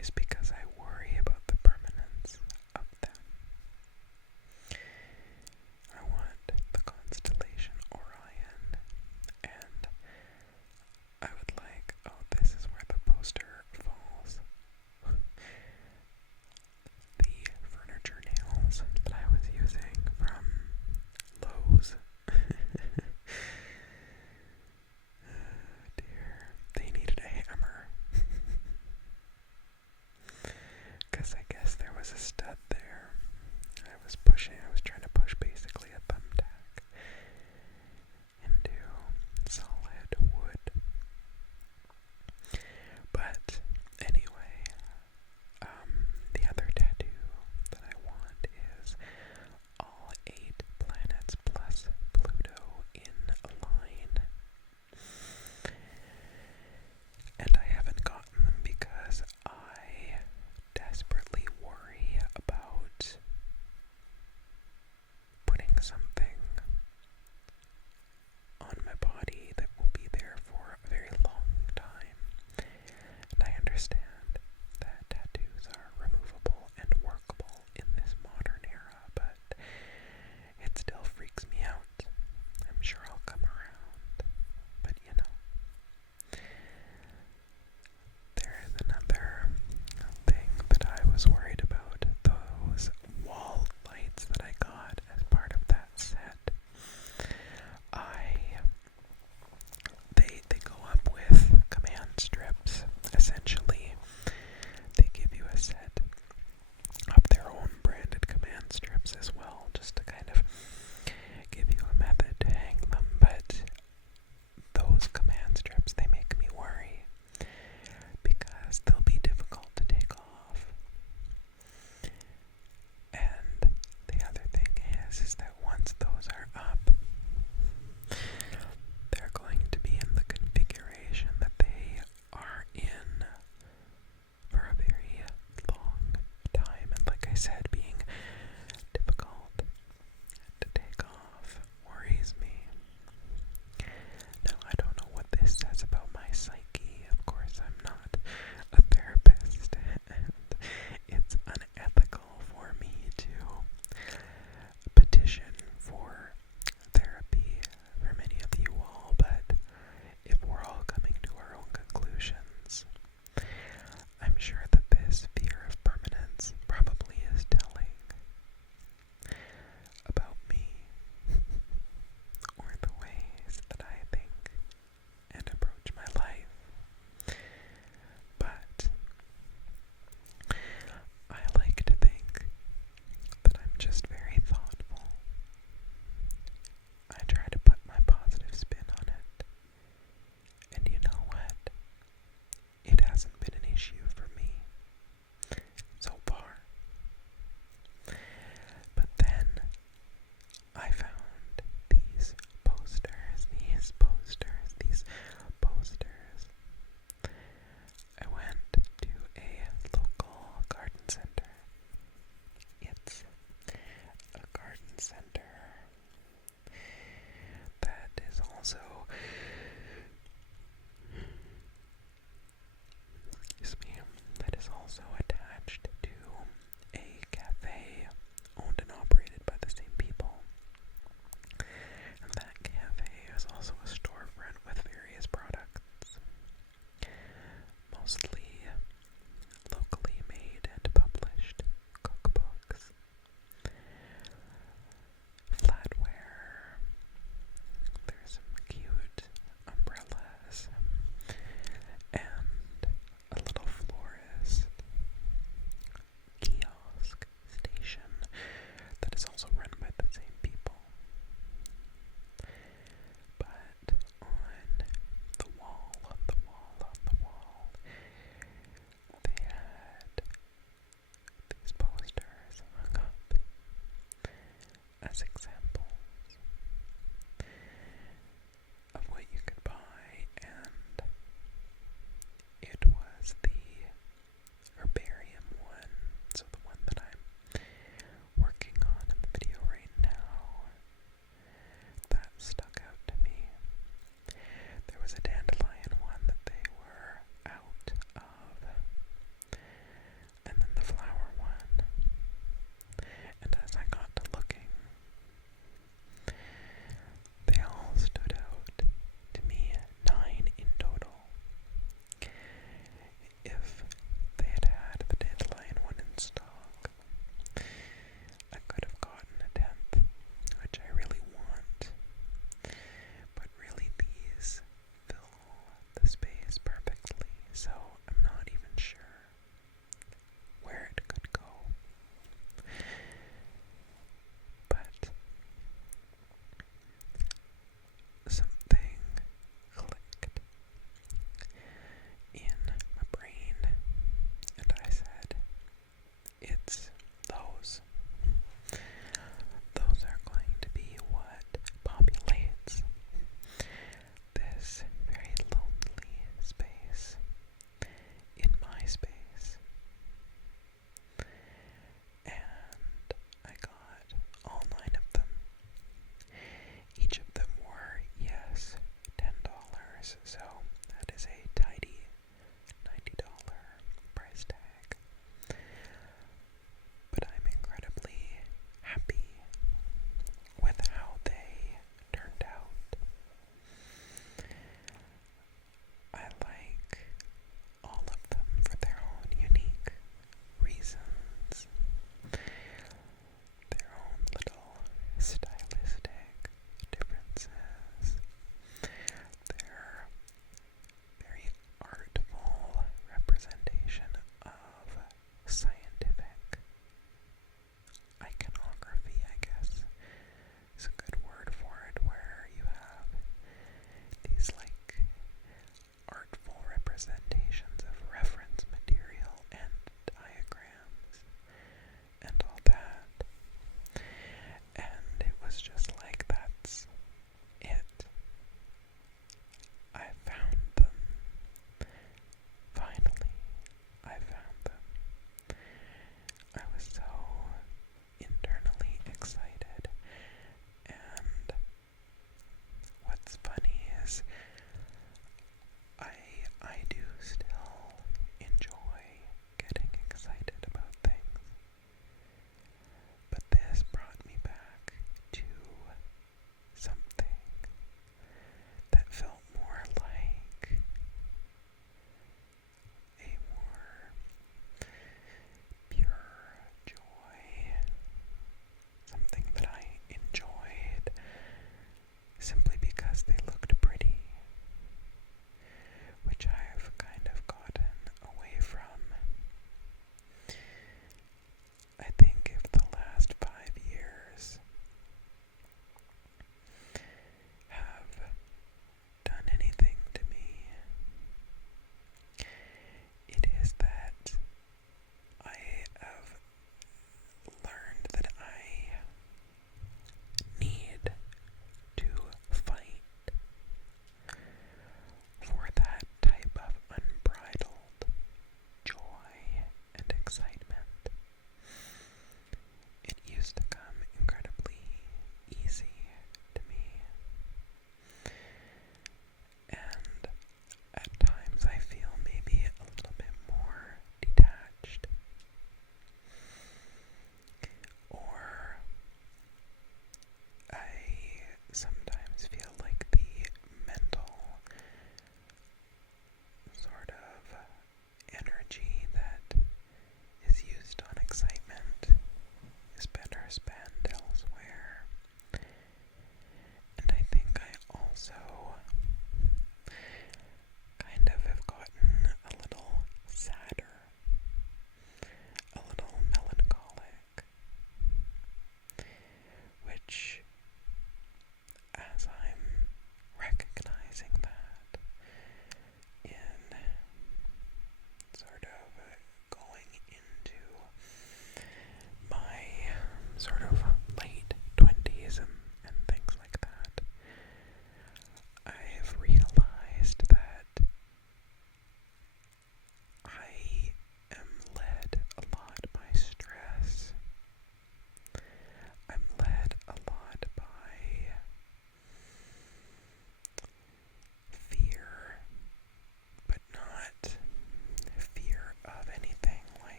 is because I worry about the permanence of them. I want the constellation Orion, and I would like, oh, this is where the poster falls. The furniture nails that I was using from Lowe's. Oh dear, they needed a hammer.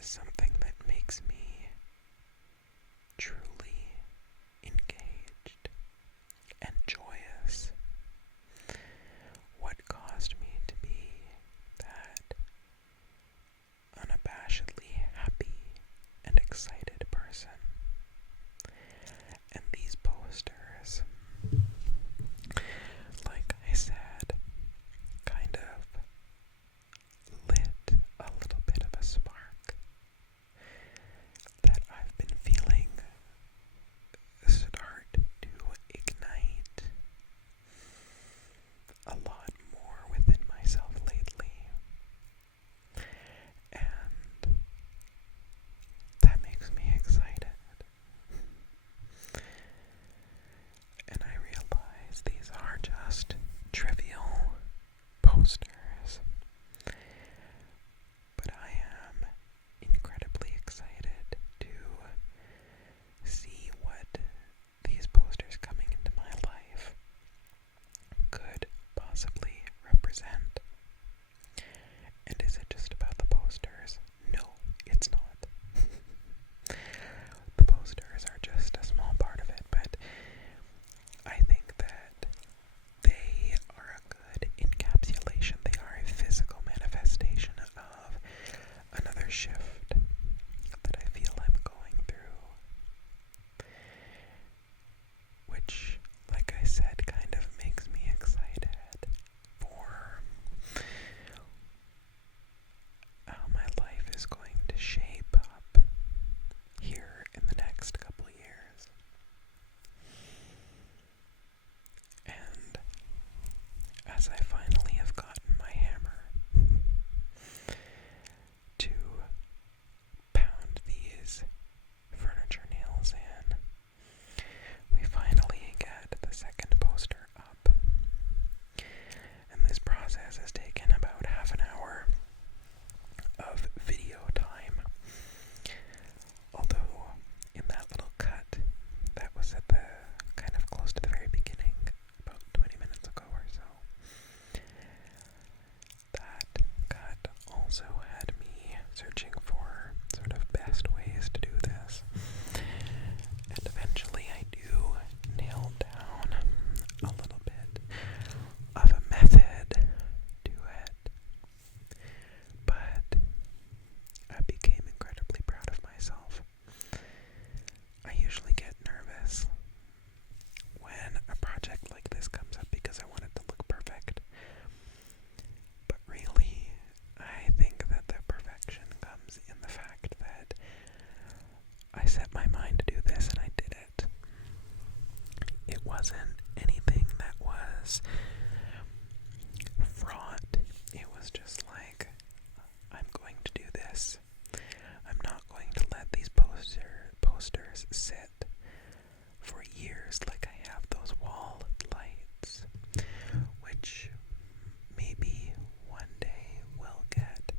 something that makes me truly engaged and joyous. What caused me to be that unabashedly happy and excited person. And these posters, like I said, kind of lit a little bit of a spark that I've been feeling start to ignite a lot more within myself lately. And that makes me excited. And I realize these are just trivial posters, but I am incredibly excited to see what these posters coming into my life could possibly represent. And is it just about the posters? No, it's not. The posters are just a small part of it, but I think that they are a good encapsulation. They are a physical manifestation of another shift that I feel I'm going through, which, like I said, kind of makes me excited for how my life is going to shape up here in the next couple years. And as I finally have gotten my hammer to pound these furniture nails in, we finally get the second poster up. And this process has taken about half an hour of video time. Although, in that little cut that was at the kind of close to the very beginning, about 20 minutes ago or so, that cut also had me searching for sort of best ways to do this. And eventually I do nail down a little bit of a method to it. But I became incredibly proud of myself. I usually get nervous when a project like this comes up because I want it to look perfect. But really, I think that the perfection comes in the fact that I set my mind to do this and I did it. It wasn't anything that was fraught. It was just like, I'm going to do this. I'm not going to let these posters sit for years like I have those wall lights, which maybe one day will get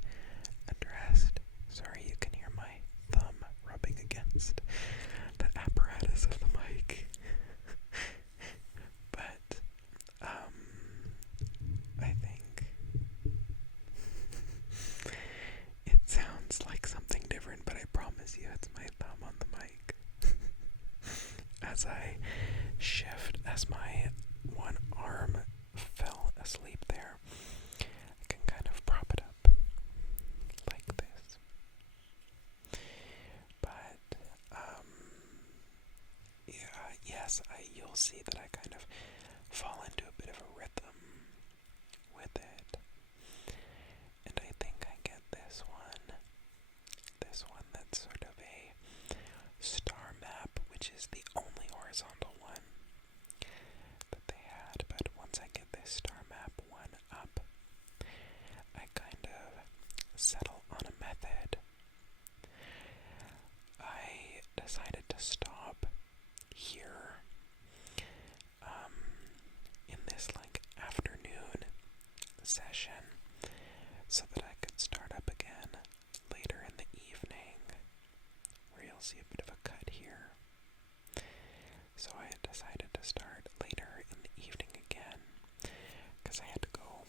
addressed. Sorry, you can hear my thumb rubbing against the apparatus of the mic. But, I think it sounds like something different, but I promise you it's my thumb on the mic. As I shift, as my one arm fell asleep there, I can kind of prop it up like this. But, yeah, yes, you'll see that I kind of fall into a bit of a rhythm with it. And I think I get this one that's sort of a star map, which is the only horizontal one that they had. But once I get this star map one up, I kind of settle on a method. I decided to stop here in this like afternoon session so that I could start up again later in the evening, where you'll see a bit of a cut here. So I decided to start later in the evening again because I had to go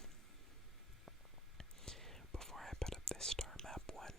before I put up this star map one.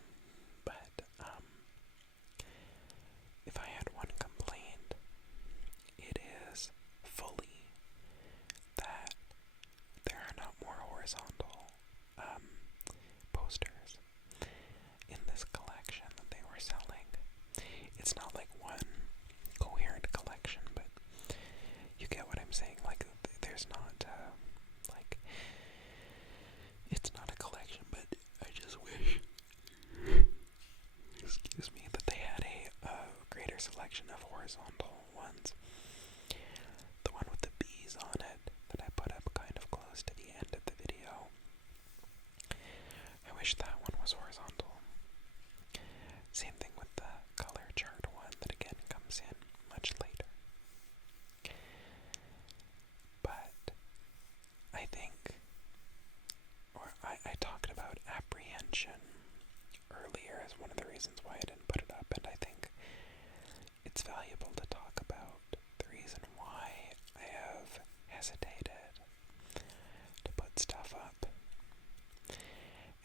selection of horizontal ones. The one with the bees on it that I put up kind of close to the end of the video. I wish that one was horizontal. Same thing with the color chart one that again comes in much later. But I think, or I talked about apprehension earlier as one of the reasons why I didn't put it up, and I think it's valuable to talk about the reason why I have hesitated to put stuff up.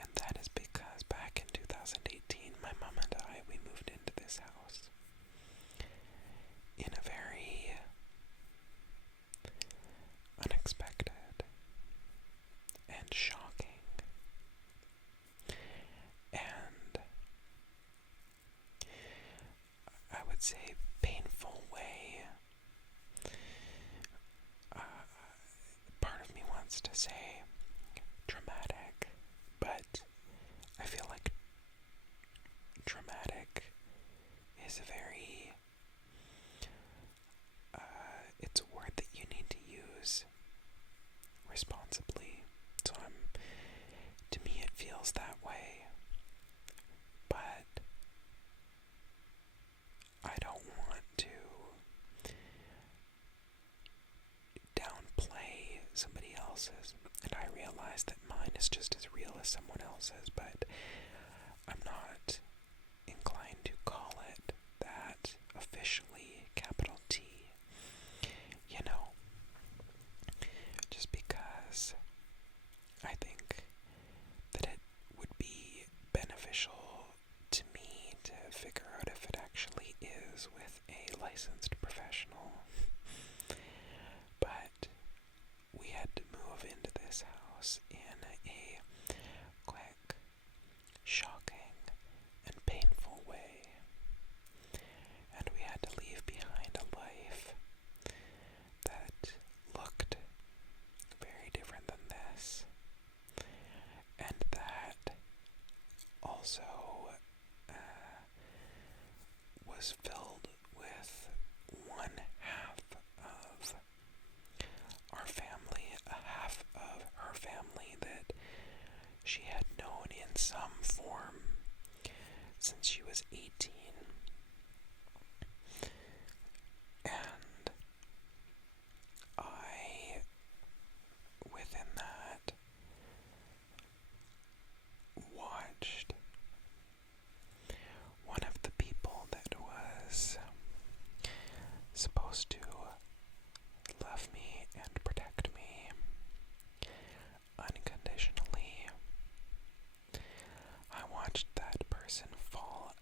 And that is because back in 2018, my mom and I, we moved into this house in a very unexpected and shocking and I would say painful way. Part of me wants to say dramatic, but I feel like dramatic is a very, it's a word that you need to use responsibly. So to me it feels that way, but I don't want to downplay somebody else's, and I realize that mine is just as real as someone else's, but I'm not inclined to call it that officially, capital T, you know, just because I think that it would be beneficial to me to figure out if it actually is with a licensed professional. But we had to move into this house in a quick, shocking, and painful way. And we had to leave behind a life that looked very different than this. And that also was filled with one half of our family, a half of her family that she had known in some form since she was 18. And I, within that, watched one of the people that was supposed to love me and protect me unconditionally. I watched that person fall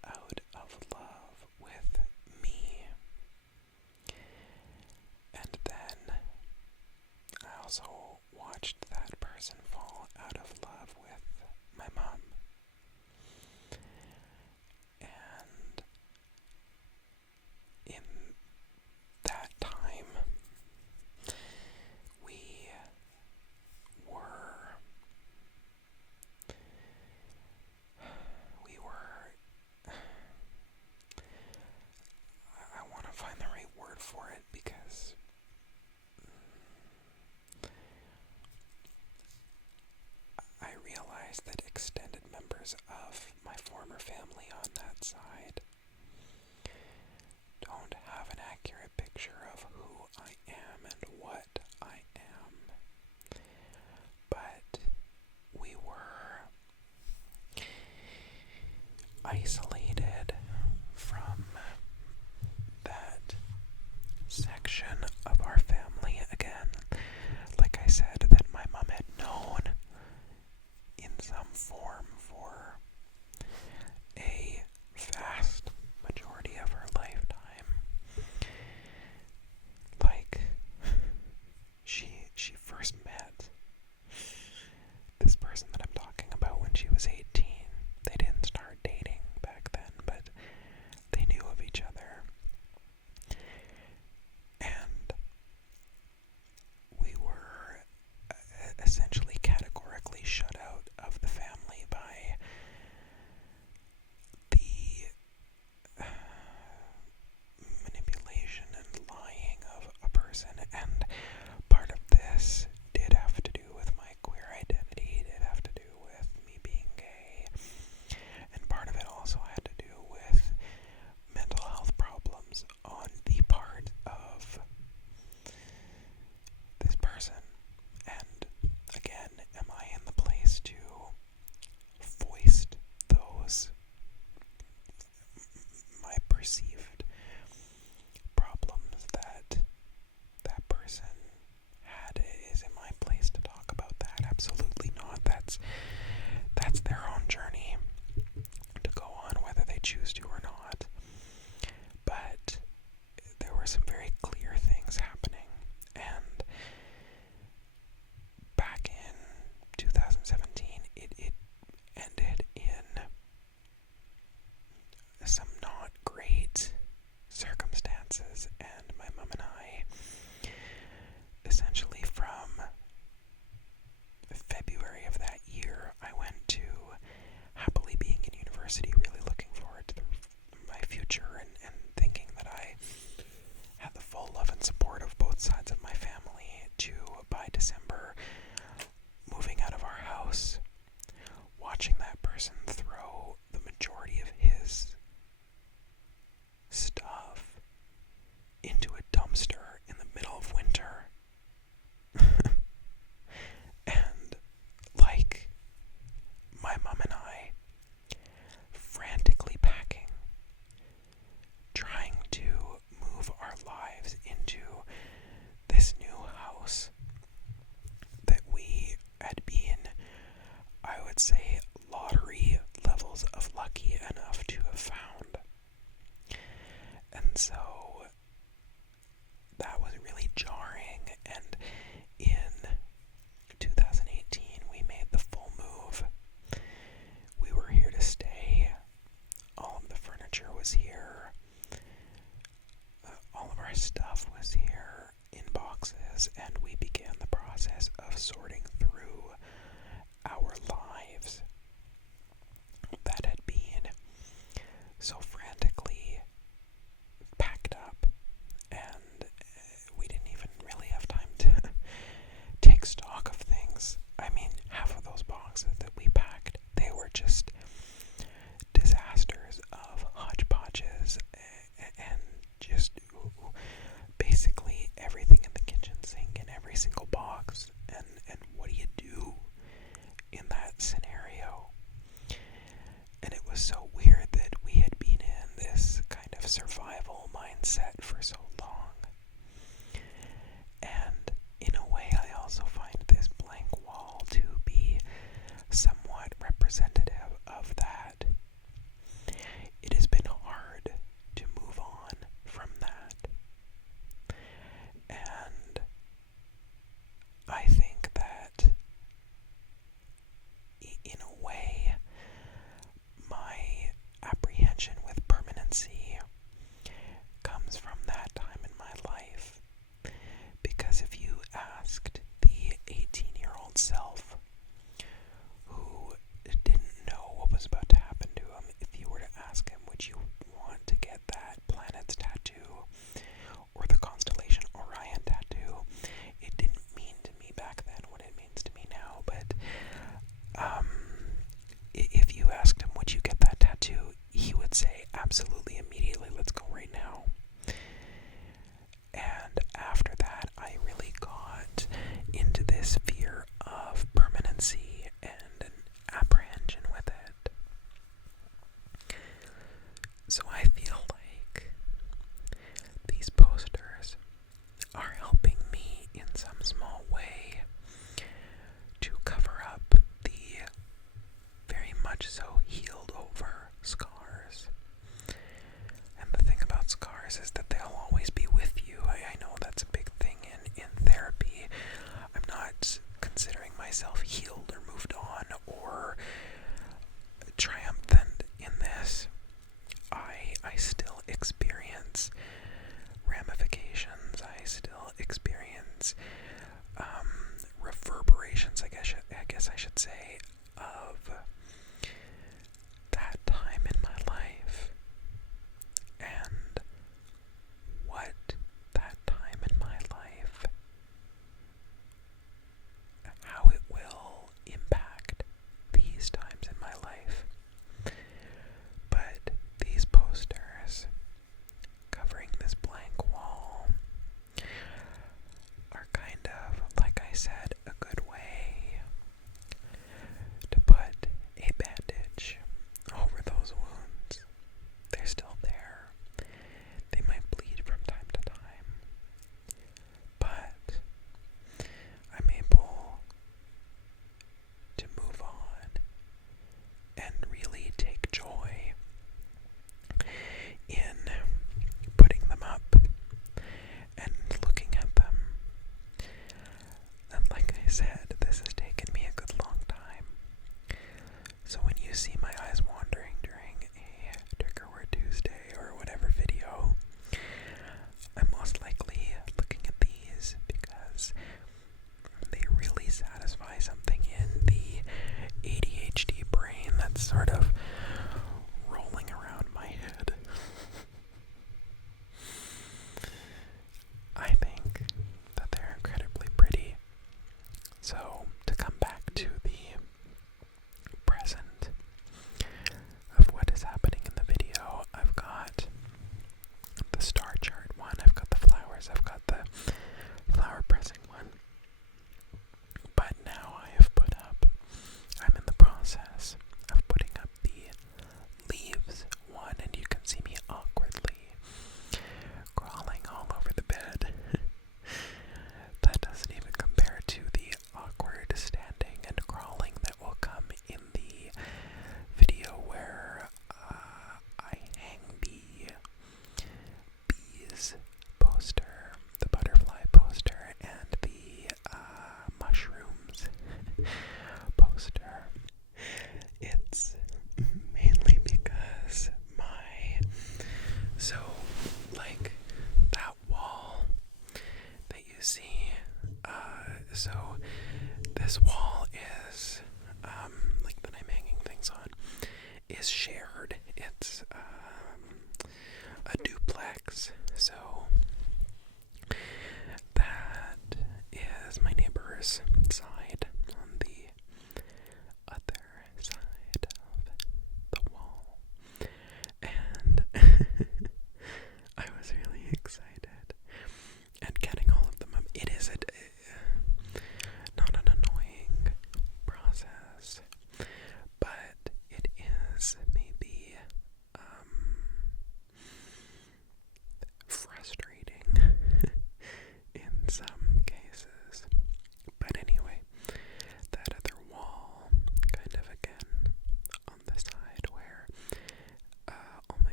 boxes and we began the process of sorting through our lives that had been so frantically packed up, and we didn't even really have time to take stock of things. I mean, half of those boxes that we packed, they were just disasters of hodgepodges and just basically everything in the kitchen sink in every single box. And what do you do in that scenario? And it was so weird that we had been in this kind of survival mindset for so long. And in a way, I also find this blank wall to be somewhat representative of that. It has been hard to move on from that. And I think that in a way, my apprehension with permanency comes from that time in my life. Because if you asked the 18-year-old self who didn't know what was about to happen to him, if you were to ask him, would you want to get that planets tattoo or the constellation Orion tattoo, it didn't mean to me back then what it means to me now. But if you asked him, would you get that tattoo, he would say, absolutely, immediately, let's go right now. And after that, I really got into this fear of permanency and an apprehension with it. So I feel like these posters are helping me in some small way to cover up the very much so healed over scars. And the thing about scars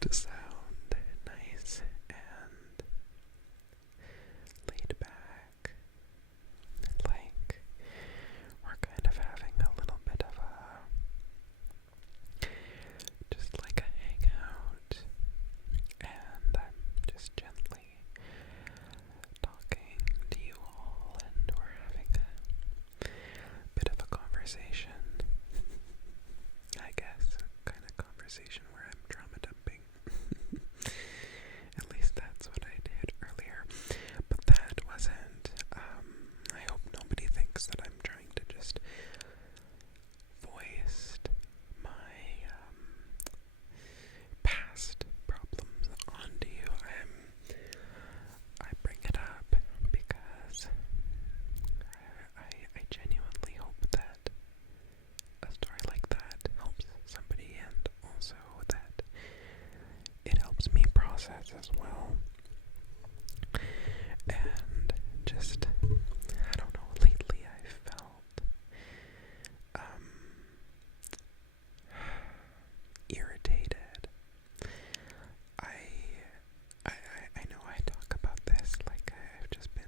to sound nice and laid back, like we're kind of having a little bit of just like a hangout, and I'm just gently talking to you all, and we're having a bit of a conversation, I guess, a kind of conversation where I'm trauma dumping. At least that's what I did earlier, but that wasn't, I hope nobody thinks that I'm trying to just voice my, past problems onto you. I bring it up because I genuinely hope that a story like that helps somebody, and also that it helps me process as well. And just, I don't know, lately I felt irritated. I know I talk about this like I've just been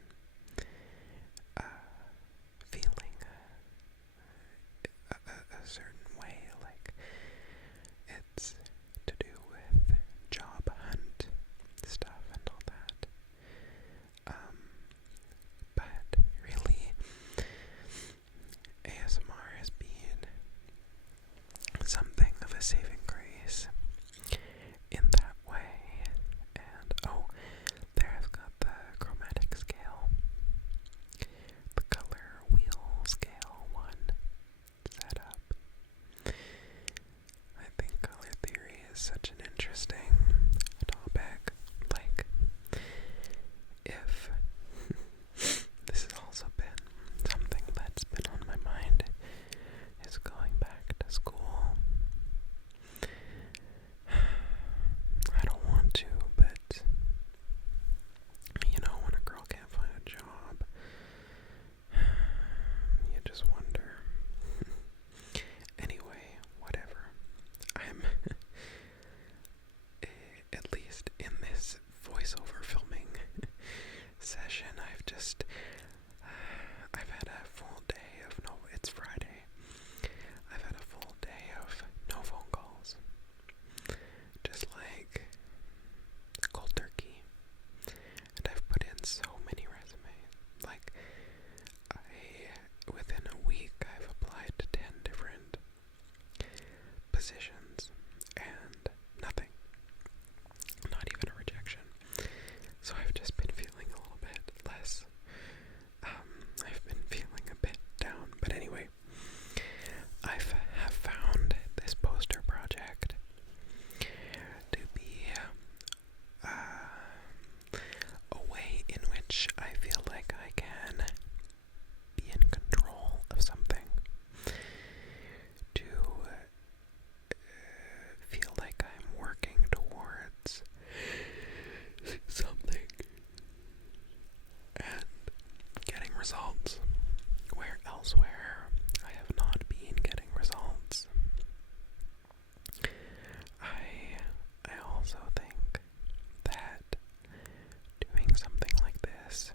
feeling a certain way, like it's to do with job hunt stuff and all that. But really, ASMR has been something of a saving grace in that way. And oh, there I've got the chromatic scale, the color wheel scale one set up. I think color theory is such an interesting topic. Like, if this has also been something that's been on my mind, is going back to school. I don't want to, but you know, when a girl can't find a job, you just wonder. Anyway, whatever. I'm at least in this voiceover filming session, I've had a full day of it's Friday. I've had a full day of no phone calls. Just like cold turkey. And I've put in so many resumes. Like, within a week, I've applied to 10 different positions, and nothing. Not even a rejection. So I've just been feeling a little bit less, I've been feeling a bit down. But anyway, I have found this poster project to be a way in which I feel like I can be in control of something, to feel like I'm working towards something and getting results, where elsewhere I have not been getting results. I also think that doing something like this,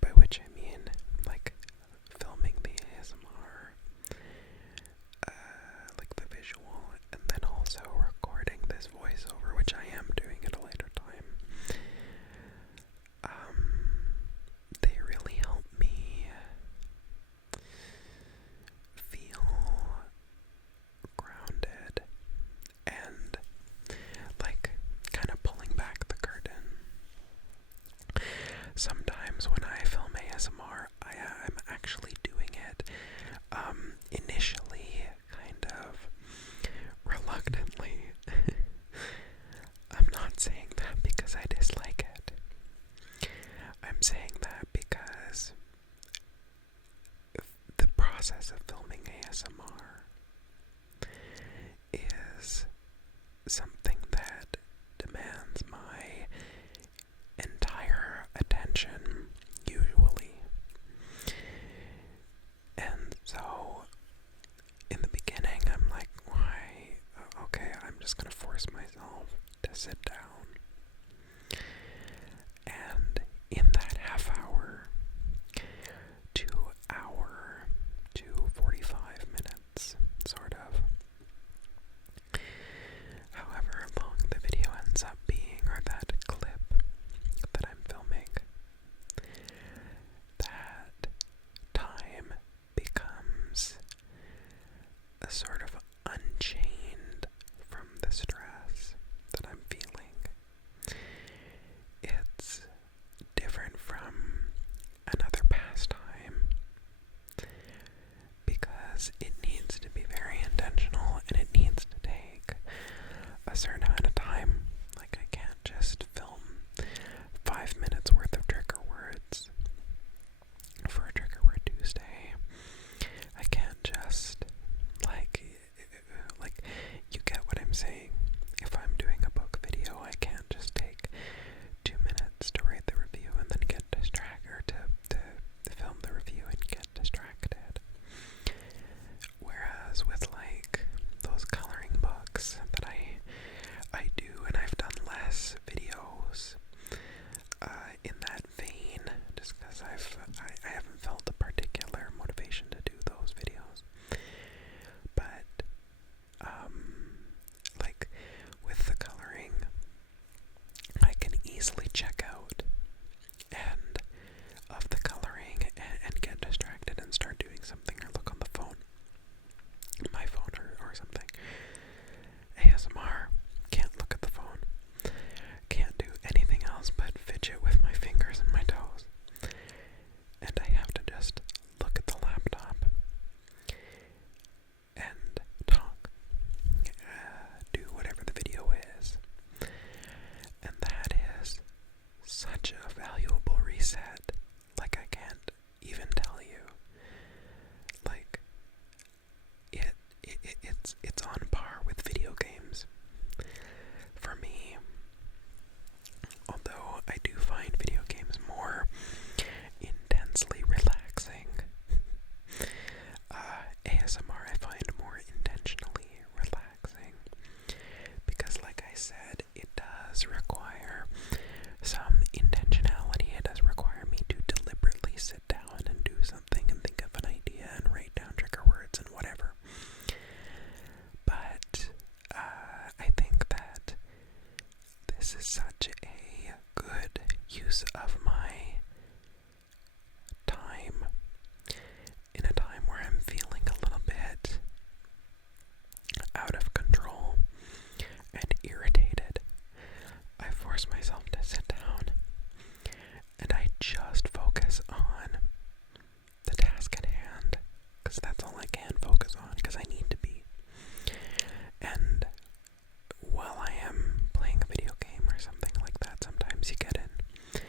by which I mean like filming the ASMR, like the visual, and then also recording this voiceover, which I am doing at a later time, they really help me feel grounded and like kind of pulling back the curtain. Sometimes when I film ASMR, I'm actually doing it initially kind of reluctantly. I'm not saying that because I dislike it. I'm saying that because the process of filming ASMR is something that demands my entire attention, usually. And so, in the beginning, I'm like, why? Okay, I'm just gonna force force myself to sit down, and in that half hour to hour to 45 minutes, sort of, however long the video ends up being, or that clip that I'm filming, that time becomes a sort of unchained from the stress that I'm feeling. It's different from another pastime because it needs to be very intentional and it needs to take a certain amount of time. Like, I can't just film 5 minutes worth of trigger words for a Trigger Word Tuesday. I can't just, like, you get what I'm saying. If I'm doing a book video, I can't just take 2 minutes to write the review and then get distracted, or to film the review and get distracted. Whereas with, like, those coloring books that I do, and I've done less videos in that vein, just because I haven't felt a particular motivation to do those videos. But like with the coloring, I can easily check out and of the coloring and get distracted and start doing something or look on the phone, my phone or something. ASMR, can't look at the phone, can't do anything else but fidget with my fingers and my toes, and I have to just look at the laptop and talk, do whatever the video is, and that is such a valuable reset. Like, I can't even tell you. Like, it's on par with video games for me. Although I do find video games more intensely relaxing. ASMR I find more intentionally relaxing because, like I said, it does require some intentionality. It does require me to deliberately sit down and do something and think of an idea and write down trigger words and whatever. But I think that this is such a good use of my time in a time where I'm feeling a little bit out of control and irritated. I force myself to sit down and I just focus on the task at hand, because that's all I can focus on, because I need to be. And while I am playing a video game or something like that, sometimes you get in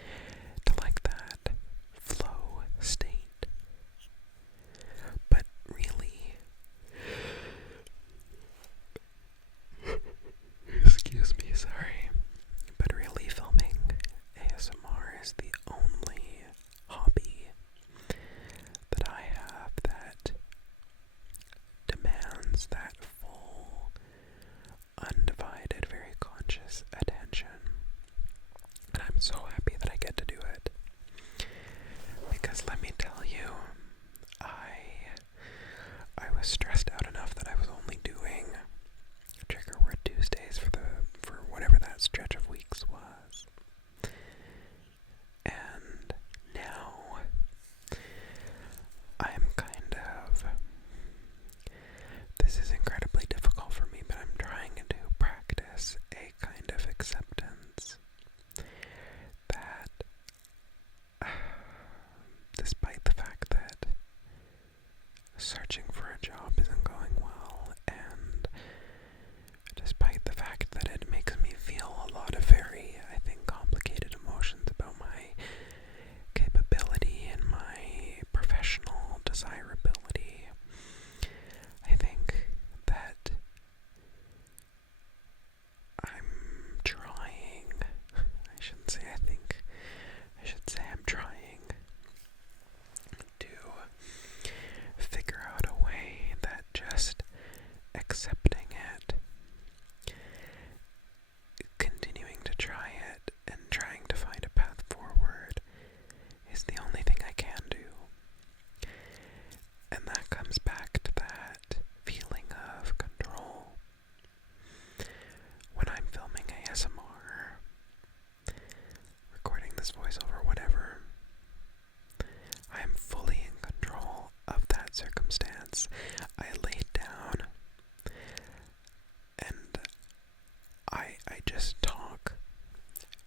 just talk.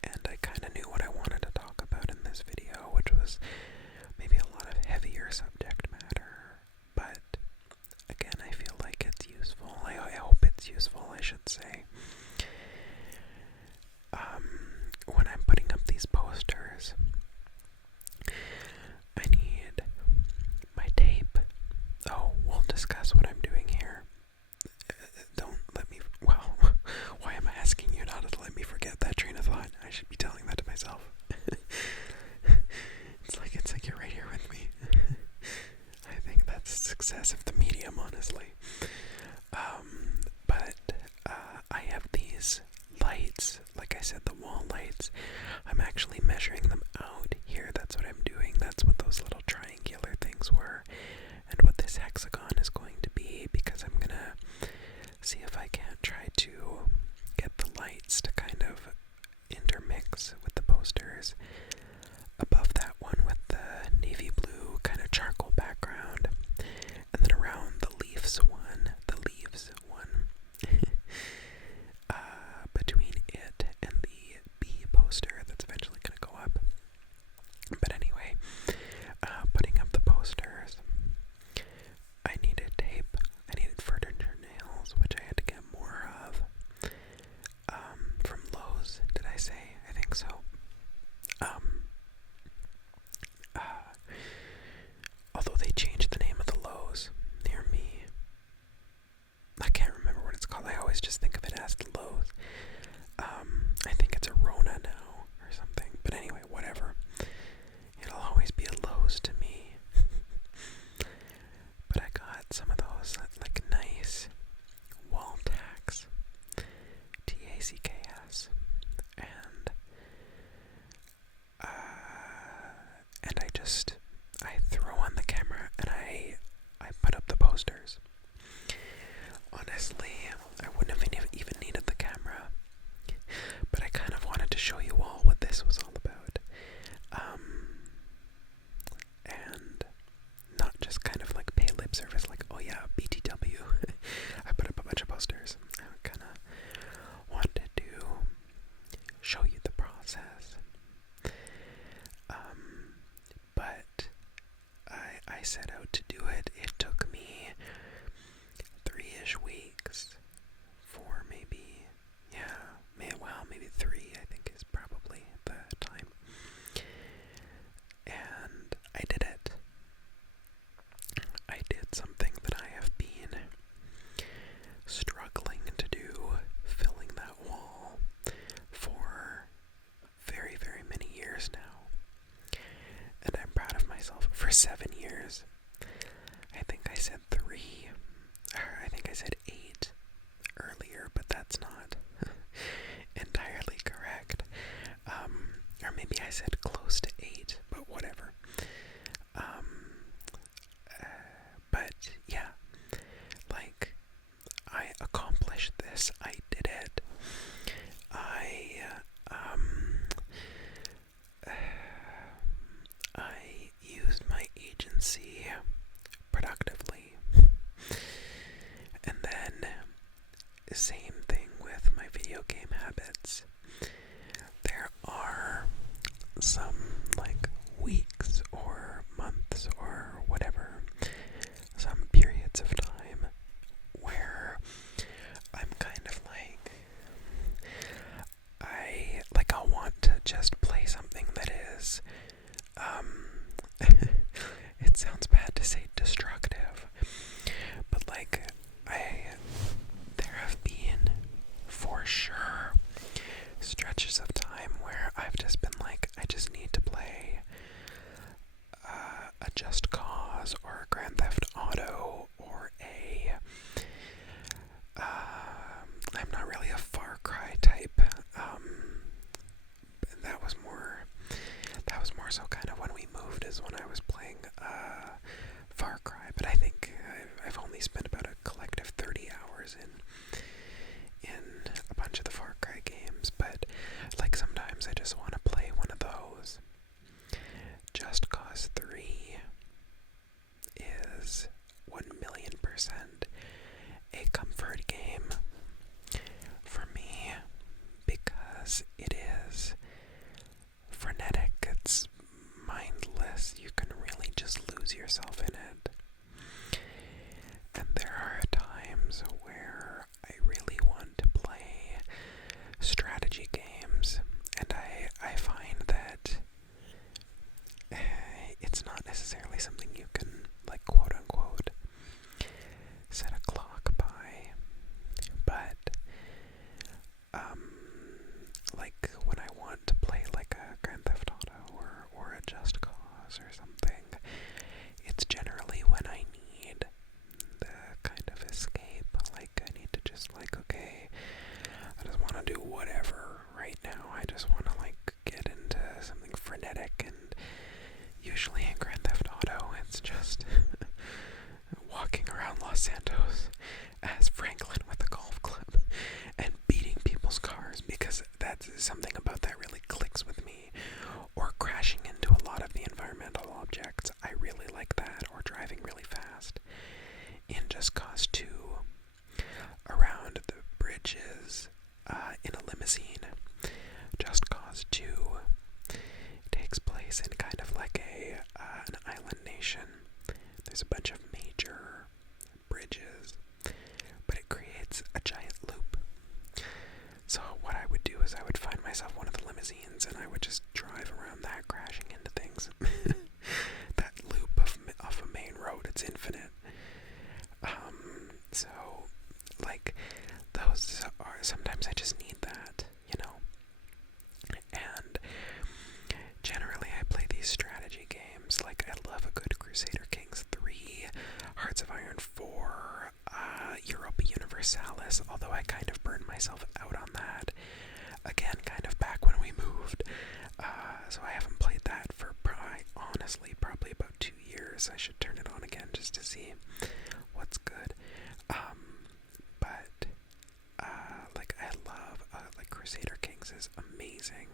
And I kind of knew what I wanted to talk about in this video, which was maybe a lot of heavier subject matter. But again, I feel like it's useful. I hope it's useful, I should say. When I'm putting up these posters, I need my tape. Oh, we'll discuss what I'm doing here. Don't let me, well, why am I asking you not to let me forget that train of thought? I should be telling that to myself. It's like you're right here with me. I think that's success of the medium, honestly. But I have these lights, like I said, the wall lights. I'm actually measuring them out here. That's what I'm doing. That's what those little triangular things were, and what this hexagon is going to be, because I'm gonna see if I can't try to get the lights to kind of intermix with the posters above that one with the navy blue kind of charcoal background, and then around the leaves one, between it and the bee poster that's eventually going to go up. But anyway, putting up the posters, I needed tape, I needed furniture nails, which I had to get more of, from Lowe's, did I say? I think so. Although they changed the name of the Lowe's near me. I can't remember what it's called. I always just think of it as the Lowe's. I think it's a Rona now or something. But anyway, whatever. It'll always be a Lowe's to me. But I got some of those like nice wall tacks. TACKS. And I throw on the camera and I put up the posters. Honestly, I wouldn't have even needed the camera, but I kind of wanted to show you all what this was all about. And not just kind of like pay lip service, like, oh yeah, BTW. I put up a bunch of posters. I kind of wanted to show you the process. But I set out to do it. It took me 3-ish weeks. 4 maybe. Yeah, maybe 3 I think is probably the time. And I did it. I did something that I have been struggling to do, filling that wall for very, very many years now. And I'm proud of myself. For 7 years. I think I said 3, or I think I said 8 earlier, but that's not entirely correct. Or maybe I said close to 8, but whatever. But yeah, like, I accomplished this. I did it. I used my agency productively. And then, same thing with my video game habits. There are some, like, weeks or months or whatever, some periods of time where I'm kind of like, I'll want to just play something that is, it sounds bad to say destructive, but like, there have been, for sure, stretches of time where I've just been like, I just need to play a Just Cause or a Grand Theft Auto or I'm not really a Far Cry type. That was more so kind of when we moved, is when I was playing Far Cry, but I think I've only spent about a collective 30 hours in a bunch of the Far Cry games, but like sometimes I just want to play one of those. Just Cause 3 is 1,000,000% a comfort game for me, because it is frenetic, it's mindless, you can really just lose yourself in it. And there are times where I really want to play strategy games, and I find that it's not necessarily something you can, like, quote unquote, set a clock by, but like when I want to play like a Grand Theft Auto or a Just Cause or something, it's generally when I need the kind of escape. Like, I need to just, like, okay, I just want to do whatever right now. I just want to, like, get into something frenetic, and usually in Grand Theft Auto, it's just walking around Los Santos as Franklin with a golf club and beating people's cars, because that's something about that really clicks with me. Or crashing into a lot of the environmental objects, I really like that. Or driving really fast. In Just Cause 2, around the bridges, in a limousine. Just Cause 2 takes place in kind of like an island nation. There's a bunch of major bridges, but it creates a giant loop. So what I would do is I would find myself one of the limousines, and I would just drive around that, crashing into things. That loop of a main road, it's infinite. So, like, those are, sometimes I just need that, you know? And generally I play these strategy games. Like, I love a good Crusader Kings 3, Hearts of Iron 4, Europa Universalis, although I kind of burned myself out on that. Again, kind of back when we moved. So I haven't played that for honestly probably about 2 years. I should turn it on again just to see what's good. But like, I love, like, Crusader Kings is amazing.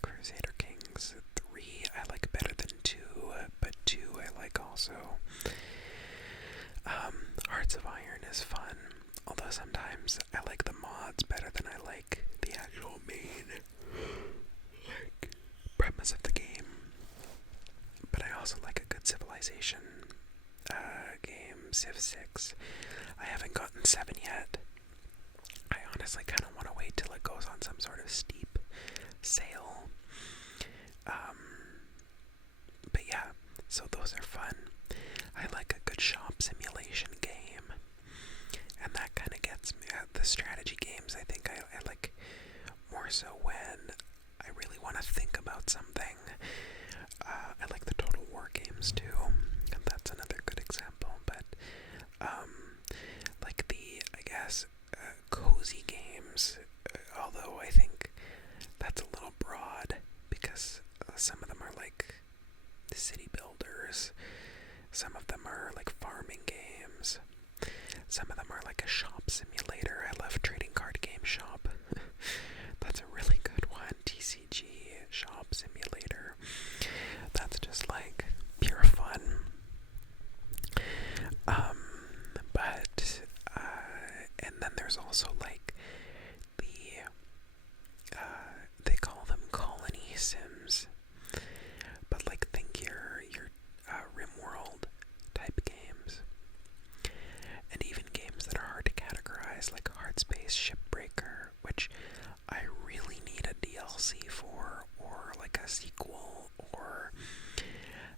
Crusader Kings 3 I like better than 2, but 2 I like also. Hearts of Iron is fun, although sometimes I like the mods better than I like the actual main, like, premise of the game. But I also like a good Civilization game, Civ 6. I haven't gotten 7 yet. I honestly kind of want to wait till it goes on some sort of steep sale. But yeah, so those are fun. I like a good shop simulation game, and that kind of gets me. The strategy games, I think I like more so when I really want to think about something. I like the Total War games too, and that's another good example. But like the, I guess, cozy games, although I think that's a little broad, because some of them are like city builders, some of them are like farming games, some of them are like a shop simulator. I love Trading Card Game Shop. That's a really good one. TCG Shop Simulator. That's just like pure fun. But and then there's also like the they call them colony sims, but like, think your RimWorld type games, and even games that are hard to categorize, like Hardspace Shipbreaker, which I really need a DLC for, or like a sequel, or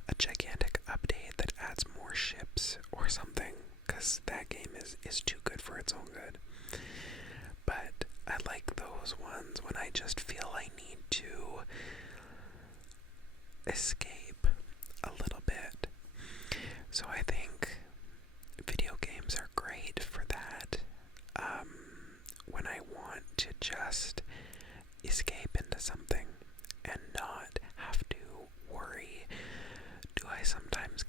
a gigantic update that adds more ships or something, because that game is too good for its own good. But I like those ones when I just feel I need to escape a little bit. So I think video games are great for that. When I want to just escape into something and not have to worry. Do I sometimes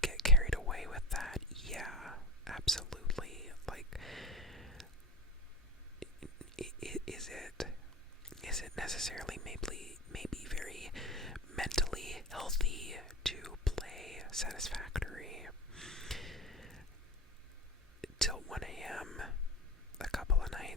get carried away with that? Yeah, absolutely. Like, is it necessarily maybe very mentally healthy to play Satisfactory till 1 a.m. a couple of nights?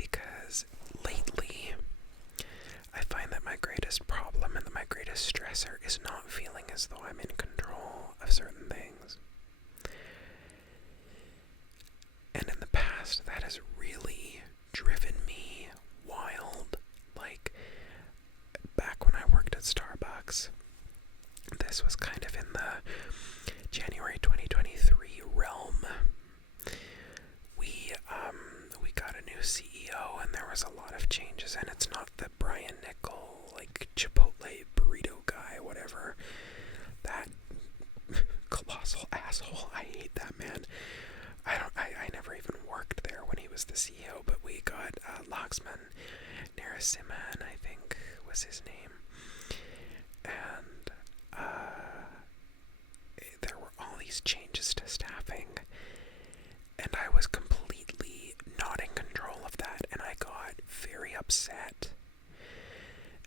because lately I find that my greatest problem and my greatest stressor is not feeling as though I'm in control of certain things. And in the past, that has really driven me wild. Like, back when I worked at Starbucks, this was kind of in the January 2023 realm. We got a new CEO, and there was a lot of changes, and it's not the Brian Nickel, like, Chipotle burrito guy, whatever. That colossal asshole. I hate that man. I never even worked there when he was the CEO, but we got Laxman Narasimhan, I think was his name. And there were all these changes to staffing, and I was completely not in control of that, and I got very upset.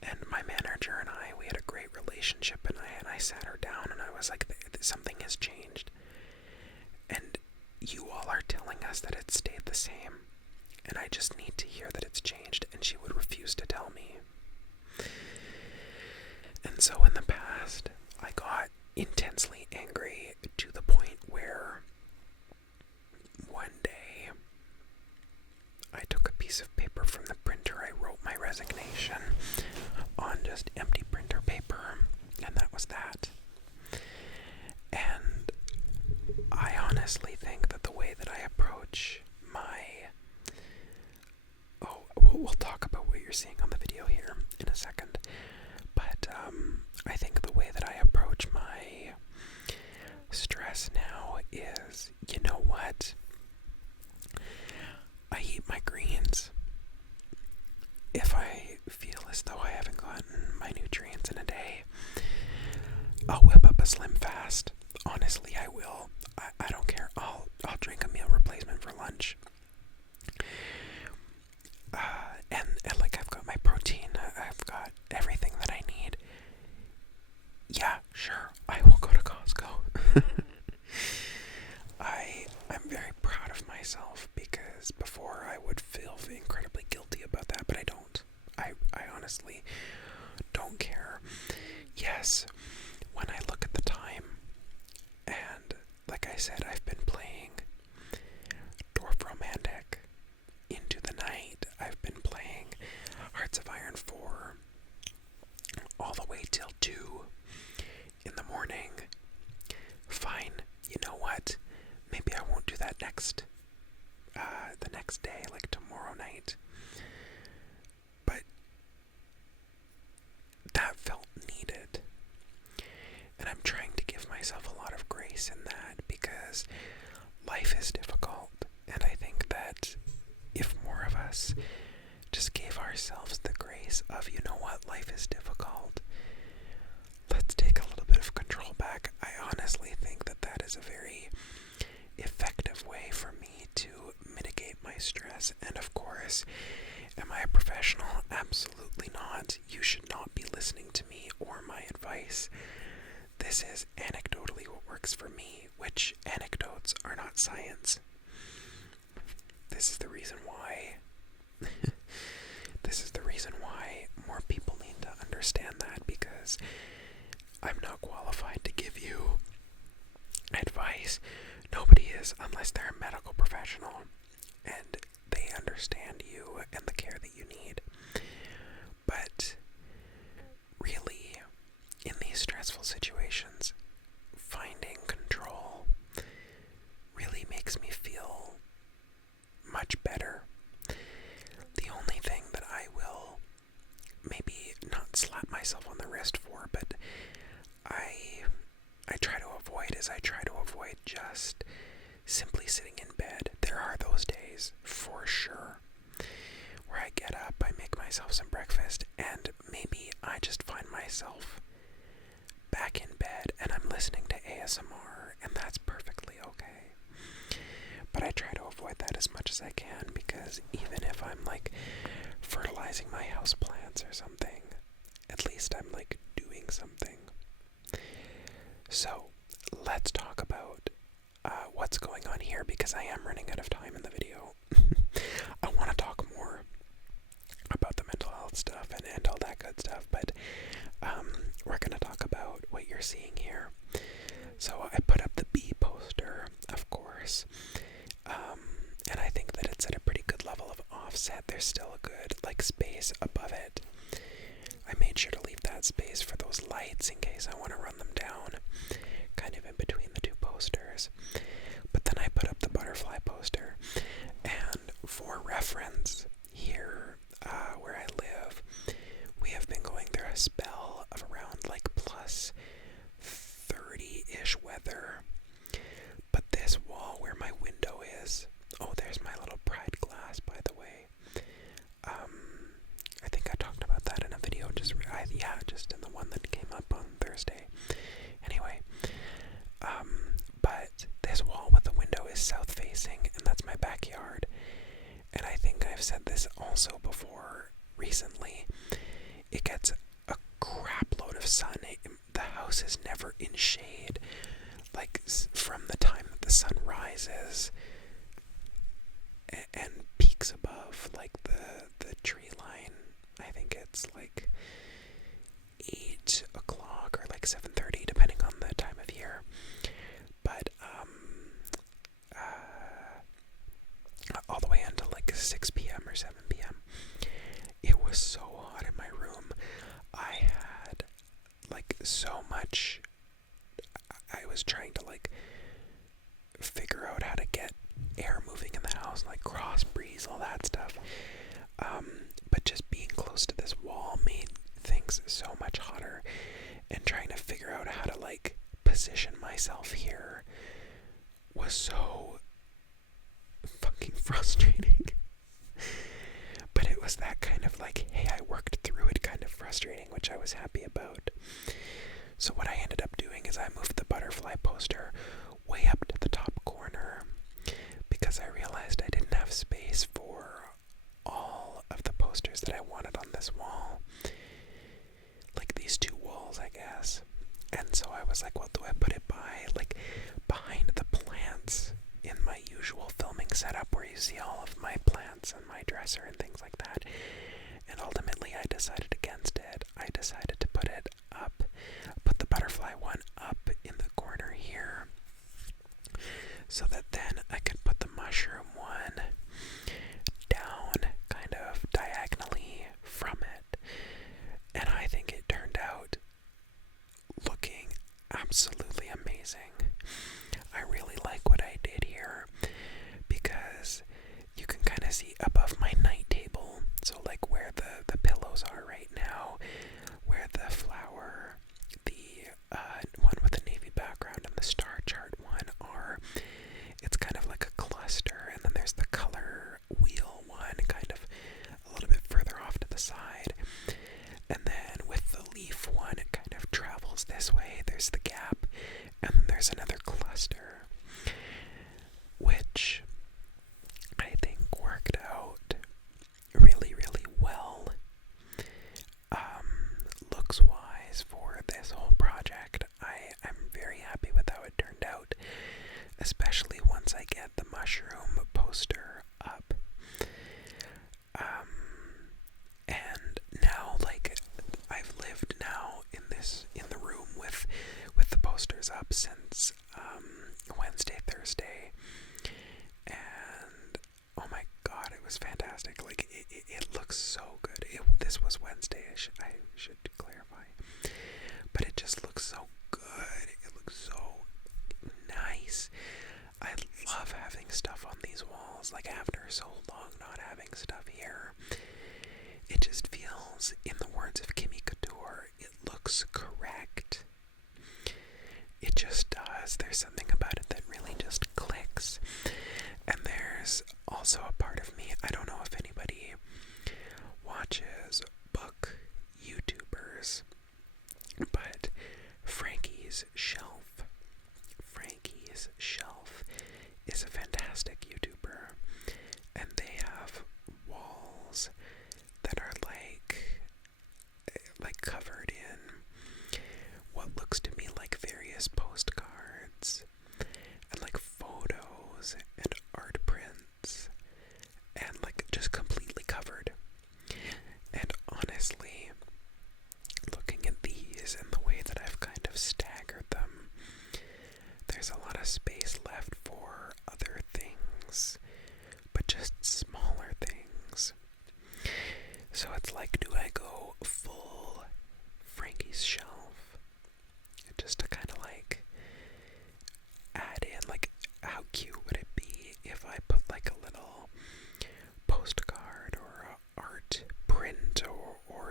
And my manager and we had a great relationship, and I sat her down, and I was like, something has changed. And you all are telling us that it stayed the same, and I just need to hear that it's changed, and she would refuse to tell me. And so in the past, I got intensely angry to the point where one day I took a piece of paper from the printer, I wrote my resignation on just empty printer paper, and that was that. And I honestly think that the way that I approach we'll talk about what you're seeing on the video here in a second, but I think the way that I approach my stress now is, you know what? I eat my greens. If I feel as though I haven't gotten my nutrients in a day, I'll whip up a Slim Fast. Honestly, I will. I don't care. I'll drink a meal replacement for lunch. And like, I've got my protein. I've got everything that I need. Yeah, sure. I will go to Costco. I'm very proud of myself, because before I would feel incredibly guilty about that, but I don't. I honestly don't care. Yes, when I look at the time, and like I said, I've been playing Dorf Romantic into the night. I've been playing Hearts of Iron 4 all the way till 2 in the morning. Fine, you know what? Maybe I won't do that the next day, like tomorrow night. But that felt needed. And I'm trying to give myself a lot of grace in that, because life is difficult. And I think that if more of us just gave ourselves the grace of, you know what, life is difficult, let's take a little bit of control back. I honestly think that that is a very effective way for me to mitigate my stress. And of course, am I a professional? Absolutely not. You should not be listening to me or my advice. This is anecdotally what works for me, which anecdotes are not science. This is the reason why more people need to understand that, because I'm not qualified to give you advice. Nobody is, unless they're a medical professional and they understand you and the care that you need. But really, in these stressful situations, finding control really makes me feel much better. The only thing that I will maybe not slap myself on the wrist for, but I try to avoid, is I try to avoid just simply sitting in bed. There are those days, for sure, where I get up, I make myself some breakfast, and maybe I just find myself back in bed and I'm listening to ASMR, and that's perfectly okay. But I try to avoid that as much as I can, because even if I'm like fertilizing my house plants or something, at least I'm like doing something. So let's talk about what's going on here, because I am running out of time in the video. I want to talk more offset, there's still a good like space above it. I made sure to leave that space for those lights in case I want to run them down, kind of in between the two posters. But then I put up the butterfly poster, and for reference, here where I live, we have been going through a spell of around like plus 30-ish weather. But this wall where my window is, oh, there's my little pride glass, by the way. I think I talked about that in a video, just in the one that came up on Thursday. Anyway, but this wall with the window is south-facing, and that's my backyard. And I think I've said this also before recently. It gets a crap load of sun. The house is never in shade, like from the time that the sun rises and peaks above like the tree line. I think it's like 8 o'clock or like 7:30, depending on the time of year. But all the way until like 6 p.m. or 7 p.m. It was so hot in my room. I had like so much. I was trying to like figure out how to get air moving in the house, like cross breeze, all that stuff. But just being close to this wall made things so much hotter, and trying to figure out how to like position myself here was so fucking frustrating. But it was that kind of like, hey, I worked through it kind of frustrating, which I was happy about. So what I ended up doing is I moved the butterfly poster way up to the top corner because I realized I didn't have space for all of the posters that I wanted on this wall. Like these two walls, I guess. And so I was like, well, do I put it like behind the plants in my usual filming setup where you see all of my plants and my dresser and things like that? And ultimately I decided against it. I decided to put the butterfly one up in the corner here, so that then I could put the mushroom one down kind of diagonally from it. And I think it turned out looking absolutely amazing. I really like what I did here because you can kind of see above my night table, so like where the pillows are right now, where the flower, the one with the navy background and the star chart one are, it's kind of like a cluster, and then there's the color wheel one kind of a little bit further off to the side. And then with the leaf one, it kind of travels this way. There's the gap, and then there's another cluster, which I think worked out really, really well, looks-wise for this whole project. I'm very happy with how it turned out, especially once I get the mushroom poster up. And now, like, I've lived now in the room with the posters up since Wednesday, Thursday, and oh my god, it was fantastic. Like, it looks so good. This was Wednesday, I should clarify, but it just looks so good. It looks so nice. I love having stuff on these walls. Like, after so long not having stuff here, it just feels, in the words of Kimmy Couture, it looks correct. It just does. There's something about it that really just clicks. And there's also a part of me, I don't know if anybody watches book YouTubers, but Frankie's Shelf is a fantastic YouTuber, and they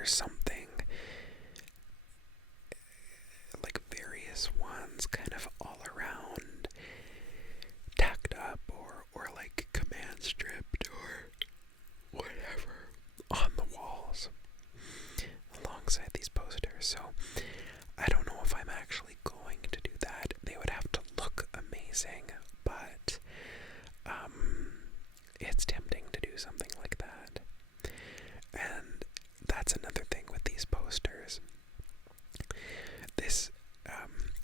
were something, like various ones kind of all around, tacked up or like command stripped or whatever on the walls alongside these posters. So I don't know if I'm actually going to do that. They would have to look amazing, but it's tempting to do something like that. And that's another thing with these posters. This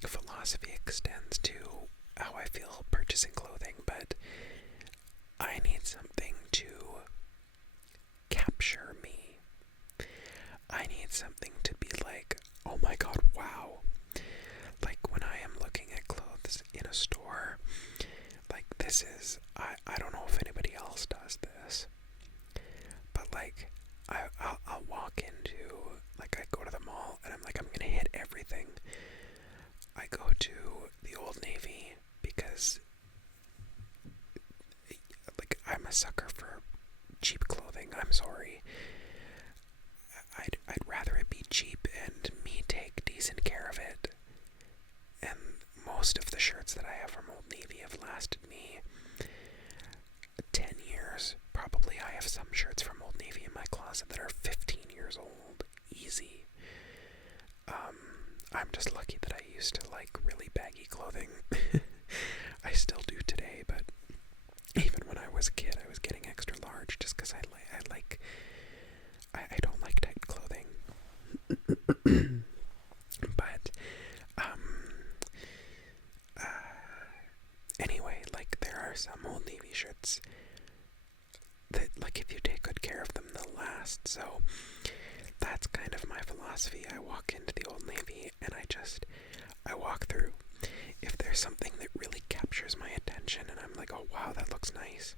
philosophy extends to how I feel purchasing clothing, but I need something to capture me. I need something to be like, oh my god, wow. Like when I am looking at clothes in a store, like this is, I don't know if anybody else does this, but like I'll walk into, like I go to the mall and I'm like, I'm gonna hit everything. I go to the Old Navy because like I'm a sucker for cheap clothing. I'm sorry. I'd rather it be cheap and me take decent care of it. And most of the shirts that I have from Old Navy have lasted me 10 years. Probably I have some shirts from Old Navy in my closet that are 15 years old. Easy. I'm just lucky that I used to like really baggy clothing. I still do today, but even when I was a kid, I was getting extra large just because I don't like tight clothing. But, anyway, like there are some Old Navy shirts that, like, if you take good care of them, they'll last. So that's kind of my philosophy. I walk into the Old Navy and I walk through. If there's something that really captures my attention and I'm like, oh wow, that looks nice,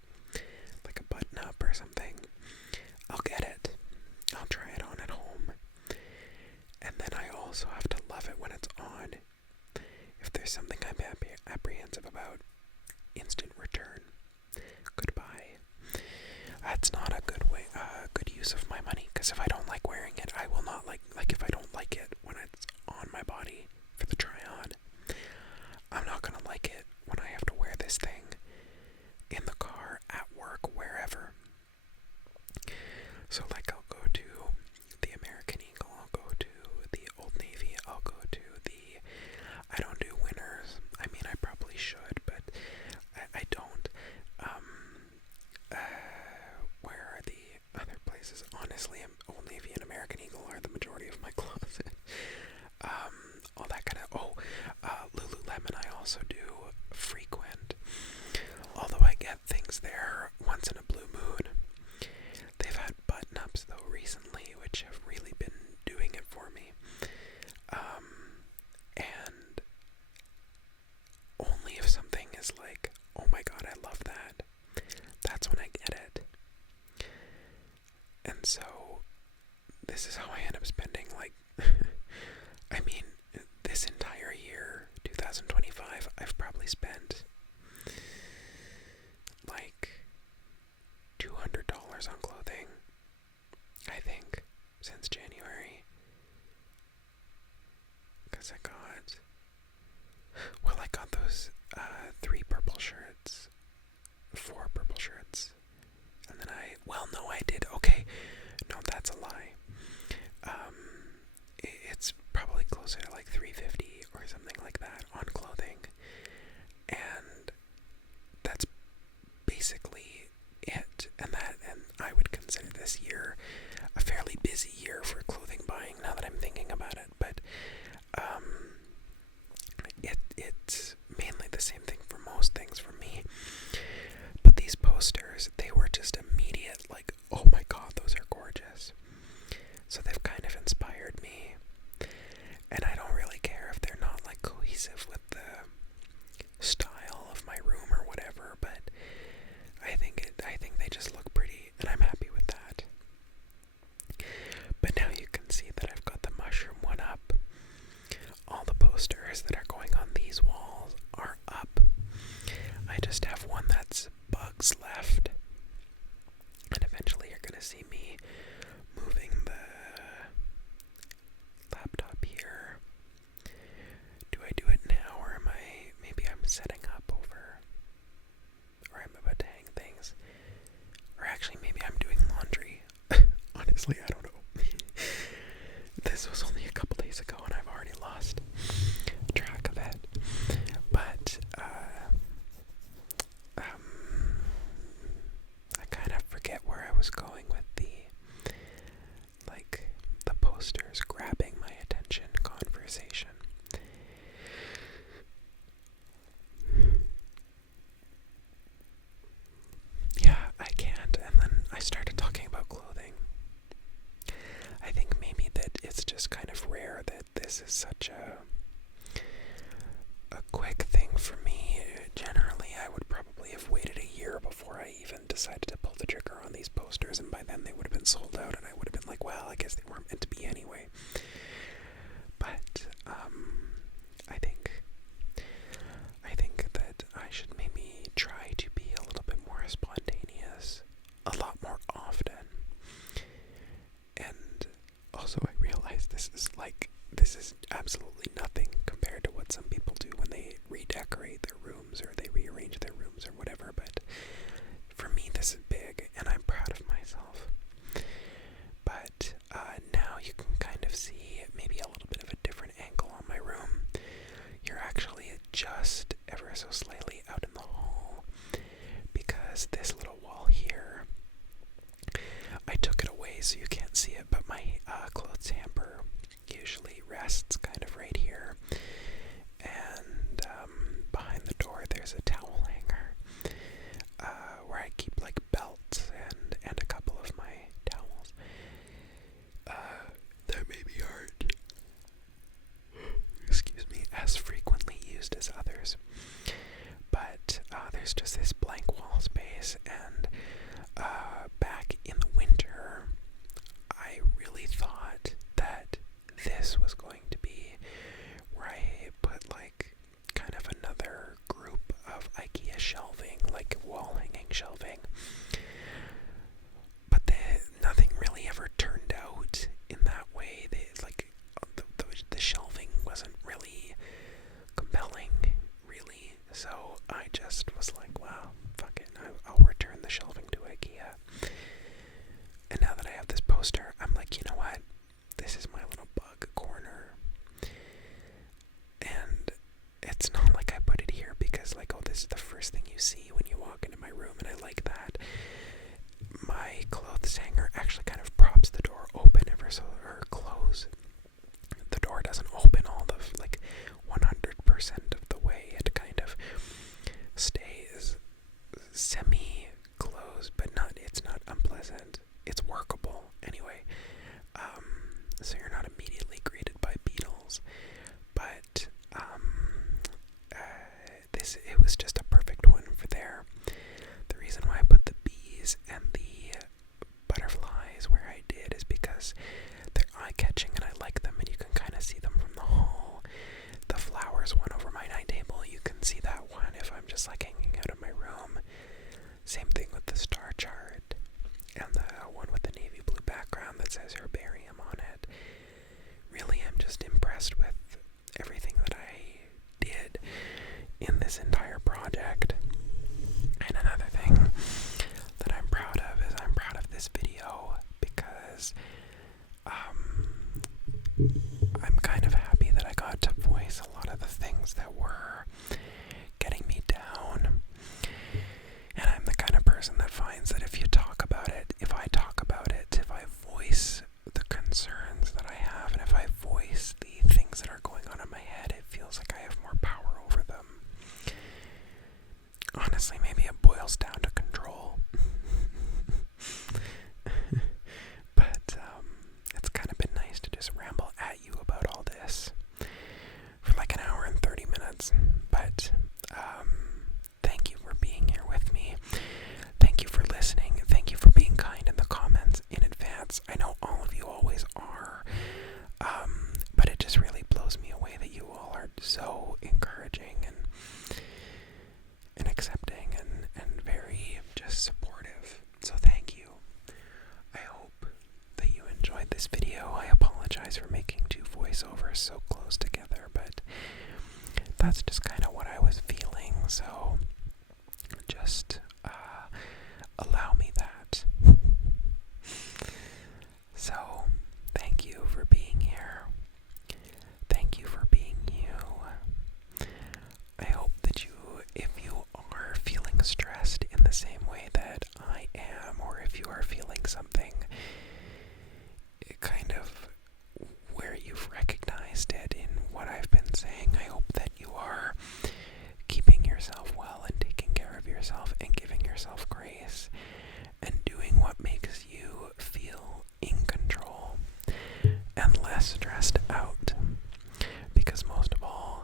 like a button up or something, I'll get it. I'll try it on at home. And then I also have to love it when it's on. If there's something I'm apprehensive about, instant return. Goodbye. That's not a good use of my money, because if I don't like wearing it, I will not like if I don't like it when it's on my body for the try on, I'm not gonna like it when I have to wear this thing in the car, at work, wherever. So like I'll go to the American Eagle, I'll go to the Old Navy, I'll go to I don't do Winners. I mean, I probably should, but I don't. Where are the other places? Honestly, Old Navy and American Eagle are the majority of my closet. All that kind of, Lululemon I also do frequent. Although I get things there once in a blue moon. They've had button-ups though recently, which have really been doing it for me. And only if something is like, oh my god, I love that, that's when I get it. And so this is how I end up spending, like, I mean, this entire year, 2025, I've probably spent like $200 on clothing, I think, since January. Because I got those 3 purple shirts, 4 purple shirts, and then I did, okay, no, that's a lie. It's probably closer to like $350 or something like that on clothing, and that's basically it. And I would consider this year a fairly busy year for clothing buying now that I'm thinking about it, but it's mainly the same thing for most things for me. But these posters, they were just immediate, like, oh my god, honestly, I don't know. This was only a couple days ago and I've already lost track of it. But, I kind of forget where I was going with the posters grabbing my attention conversation. Yeah, I can't. And then I started talking about clothing. I think maybe that it's just kind of rare that this is such a quick thing for me. Generally, I would probably have waited a year before I even decided to pull the trigger on these posters, and by then they would have been sold out, and I would have been like, well, I guess they weren't meant to be anyway. But, I think that I should maybe try to be a little bit more spontaneous a lot more often. And also I realize this is absolutely nothing compared to what some people do when they redecorate their rooms or they rearrange their rooms or whatever, but for me this is big and I'm proud of myself. But now you can kind of see maybe a little bit of a different angle on my room. You're actually just ever so slightly out in the hall because this little wall here, I took it away so you can't see it, but my clothes hamper usually rests kind of right here, and behind the door there's a towel hanger where I keep like belts and a couple of my towels that maybe aren't, excuse me, as frequently used as others, but there's just this blank wall space. And back in the winter, I really thought that this was going to be where I put like kind of another group of IKEA shelving, like wall hanging shelving, but nothing really ever turned out in that way. The shelving wasn't really compelling, really, so I just was like, wow, fuck it, I'll return the shelving to IKEA. And now that I have this poster, I'm like, you know what? This is my little bug corner. And it's not like I put it here because, like, oh, this is the first thing you see when you walk into my room, and I like that. My clothes hanger actually kind of props the door open or close. The door doesn't open all the, 100% of the way. It kind of stays semi-closed, but it's not unpleasant. It's workable anyway. So you're not immediately greeted by beetles. But it was just a perfect one for there. The reason why I put the bees and the butterflies where I did is because they're eye-catching and I like them, and you can kind of see them from the hall. The flowers one over my night table, you can see that one if I'm just like hanging out in my room. Same thing with the star chart and the one with the navy blue background that says herbarium on it. Really, I'm just impressed with everything that I did in this entire project. And another thing that I'm proud of is I'm proud of this video because I'm kind of happy that I got to voice a lot of the things that were getting me down. And I'm the kind of person that finds that if I talk about it, if I voice the concerns that I have, and if I voice the things that are going on in my head, it feels like I have more power over them. Honestly, maybe it boils down to control. But it's kind of been nice to just ramble at you about all this for like an hour and 30 minutes. But thank you for being here with me. Thank you for listening. Thank you for being kind in the comments in advance. I know all of you always are, but it just really blows me away that you all are so encouraging and accepting and very just supportive. So thank you. I hope that you enjoyed this video. I apologize for making two voiceovers so close together, but that's just kind of what I was feeling, so just allow me that. less stressed out. Because most of all,